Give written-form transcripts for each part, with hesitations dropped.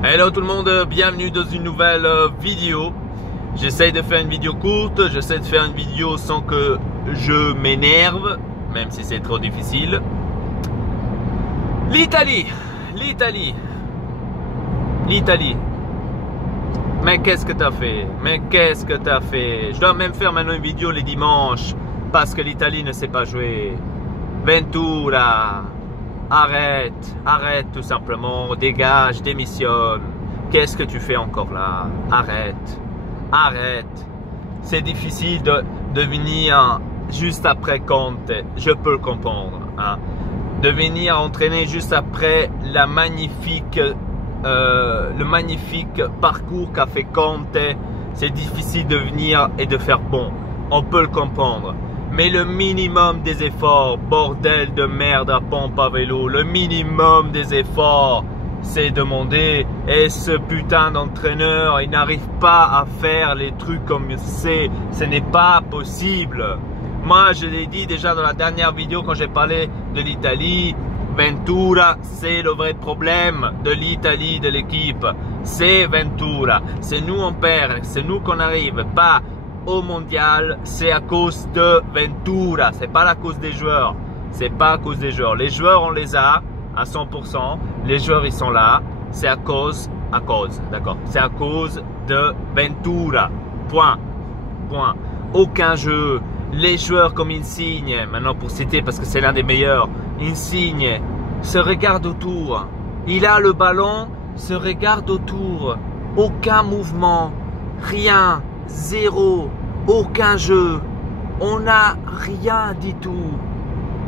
Hello tout le monde, bienvenue dans une nouvelle vidéo. J'essaye de faire une vidéo courte, j'essaie de faire une vidéo sans que je m'énerve, même si c'est trop difficile. L'Italie. Mais qu'est-ce que t'as fait? Je dois même faire maintenant une vidéo les dimanches parce que l'Italie ne sait pas jouer. Ventura. Arrête tout simplement, dégage, démissionne. Qu'est-ce que tu fais encore là? Arrête. C'est difficile de venir juste après Conte, je peux le comprendre. Hein. De venir entraîner juste après le magnifique parcours qu'a fait Conte, c'est difficile de venir et de faire bon. On peut le comprendre. Mais le minimum des efforts, bordel de merde à pompe à vélo, le minimum des efforts, c'est demander, et ce putain d'entraîneur, il n'arrive pas à faire les trucs comme c'est, ce n'est pas possible. Moi, je l'ai dit déjà dans la dernière vidéo quand j'ai parlé de l'Italie, Ventura, c'est le vrai problème de l'Italie, de l'équipe. C'est Ventura, c'est nous on perd, c'est nous qu'on n'arrive pas au mondial, c'est à cause de Ventura, c'est pas à cause des joueurs, c'est pas à cause des joueurs. Les joueurs on les a à 100%, les joueurs ils sont là, c'est à cause, d'accord, c'est à cause de Ventura, point. Aucun jeu, les joueurs comme Insigne, maintenant pour citer parce que c'est l'un des meilleurs, Insigne se regarde autour, il a le ballon, se regarde autour, aucun mouvement, rien. Zéro, aucun jeu, on n'a rien du tout.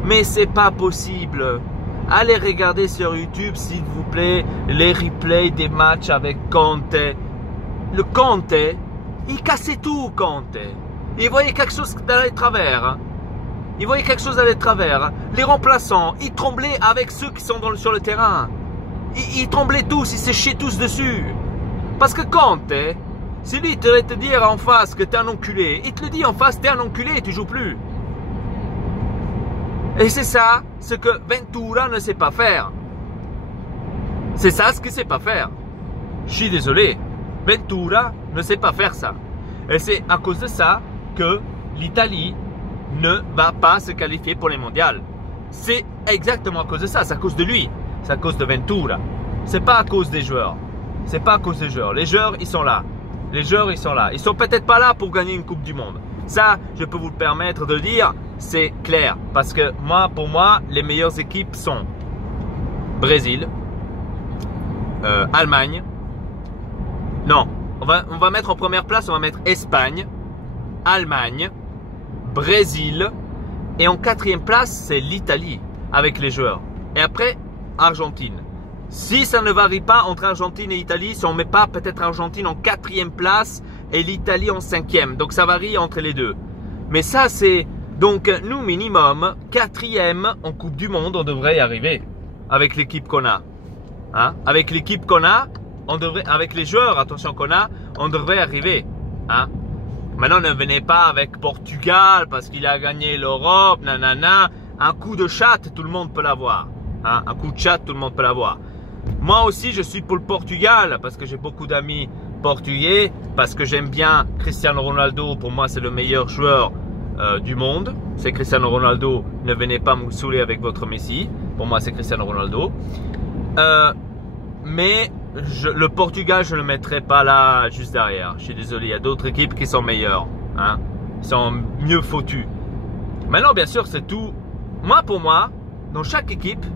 Mais c'est pas possible. Allez regarder sur YouTube s'il vous plaît les replays des matchs avec Conte. Le Conte, il cassait tout Conte. Il voyait quelque chose d'aller travers. Hein. Les remplaçants, ils tremblaient avec ceux qui sont sur le terrain. Ils tremblaient tous, ils séchaient tous dessus. Parce que Conte, si lui te devait te dire en face que t'es un enculé, il te le dit en face, t'es un enculé et tu joues plus. Et c'est ça ce que Ventura ne sait pas faire. C'est ça ce qu'il ne sait pas faire. Je suis désolé, Ventura ne sait pas faire ça. Et c'est à cause de ça que l'Italie ne va pas se qualifier pour les mondiales. C'est exactement à cause de ça, c'est à cause de lui, c'est à cause de Ventura. C'est pas à cause des joueurs. Les joueurs, ils sont là. Ils sont peut-être pas là pour gagner une Coupe du Monde. Ça, je peux vous le permettre de le dire, c'est clair. Parce que pour moi, les meilleures équipes sont Brésil, Allemagne. Non, on va mettre en première place, on va mettre Espagne, Allemagne, Brésil. Et en quatrième place, c'est l'Italie avec les joueurs. Et après, Argentine. Si ça ne varie pas entre Argentine et Italie, si on ne met pas peut-être Argentine en quatrième place et l'Italie en cinquième. Donc ça varie entre les deux. Mais ça c'est, donc nous minimum, quatrième en Coupe du Monde, on devrait y arriver. Avec l'équipe qu'on a. Hein? Avec l'équipe qu'on a, on devrait, avec les joueurs, attention qu'on a, on devrait arriver. Hein? Maintenant ne venez pas avec Portugal parce qu'il a gagné l'Europe, nanana. Un coup de chatte, tout le monde peut l'avoir. Hein? Un coup de chatte, tout le monde peut l'avoir. Moi aussi, je suis pour le Portugal parce que j'ai beaucoup d'amis portugais, parce que j'aime bien Cristiano Ronaldo. Pour moi, c'est le meilleur joueur du monde. C'est Cristiano Ronaldo. Ne venez pas me saouler avec votre Messi. Pour moi, c'est Cristiano Ronaldo. Mais le Portugal, je ne le mettrai pas là juste derrière. Je suis désolé, il y a d'autres équipes qui sont meilleures. Hein? Ils sont mieux foutues. Maintenant, bien sûr, c'est tout. Pour moi, dans chaque équipe,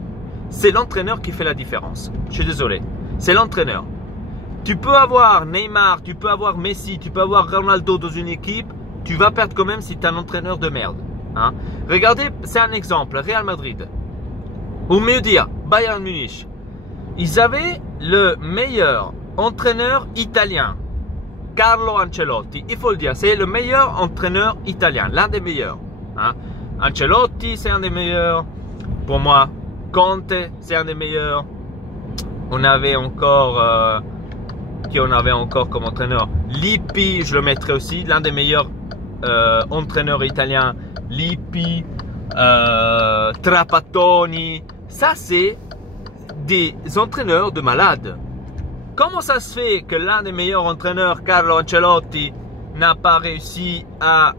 c'est l'entraîneur qui fait la différence. Je suis désolé. C'est l'entraîneur. Tu peux avoir Neymar, tu peux avoir Messi, tu peux avoir Ronaldo dans une équipe. Tu vas perdre quand même si tu es un entraîneur de merde. Hein? Regardez, c'est un exemple. Real Madrid. Ou mieux dire, Bayern Munich. Ils avaient le meilleur entraîneur italien. Carlo Ancelotti. Il faut le dire, c'est le meilleur entraîneur italien. L'un des meilleurs. Hein? Ancelotti, c'est un des meilleurs. Pour moi. Conte, c'est un des meilleurs. On avait encore qui on avait encore comme entraîneur. Lippi, je le mettrais aussi, l'un des meilleurs entraîneurs italiens. Lippi, Trapattoni. Ça, c'est des entraîneurs de malades. Comment ça se fait que l'un des meilleurs entraîneurs, Carlo Ancelotti, n'a pas réussi à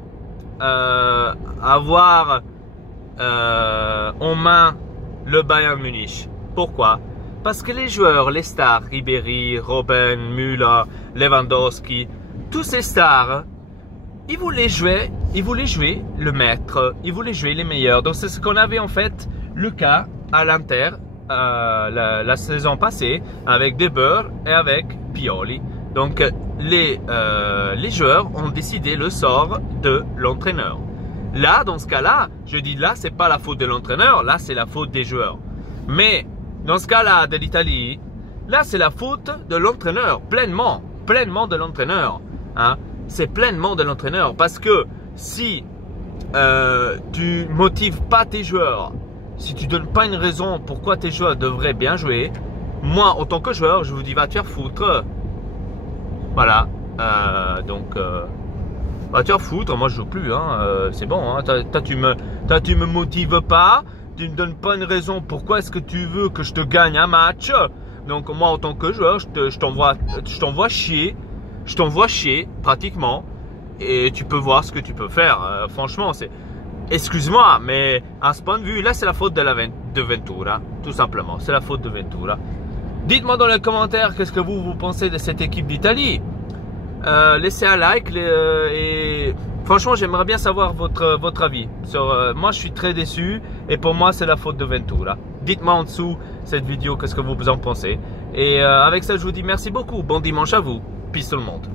avoir en main le Bayern Munich? Pourquoi? Parce que les joueurs, les stars, Ribéry, Robben, Müller, Lewandowski, tous ces stars, ils voulaient jouer le maître, ils voulaient jouer les meilleurs. Donc c'est ce qu'on avait en fait le cas à l'Inter la saison passée avec De Boer et avec Pioli. Donc les joueurs ont décidé le sort de l'entraîneur. Là, dans ce cas-là, je dis là, c'est pas la faute de l'entraîneur, là c'est la faute des joueurs. Mais dans ce cas-là de l'Italie, là c'est la faute de l'entraîneur, pleinement de l'entraîneur. Hein? C'est pleinement de l'entraîneur parce que si tu motives pas tes joueurs, si tu donnes pas une raison pourquoi tes joueurs devraient bien jouer, moi en tant que joueur, je vous dis va te faire foutre. Voilà, donc va te faire foutre, moi je joue plus, hein, c'est bon, hein, tu me motives pas, tu ne donnes pas une raison pourquoi est-ce que tu veux que je te gagne un match. Donc moi en tant que joueur, je t'envoie chier pratiquement et tu peux voir ce que tu peux faire. Franchement, c'est, excuse-moi, mais à ce point de vue, là c'est la faute de Ventura, tout simplement, c'est la faute de Ventura. Dites-moi dans les commentaires qu'est-ce que vous pensez de cette équipe d'Italie. Laissez un like et franchement j'aimerais bien savoir votre avis. Moi je suis très déçu et pour moi c'est la faute de Ventura. Dites-moi en dessous cette vidéo qu'est-ce que vous en pensez. Et avec ça je vous dis merci beaucoup, bon dimanche à vous, peace tout le monde.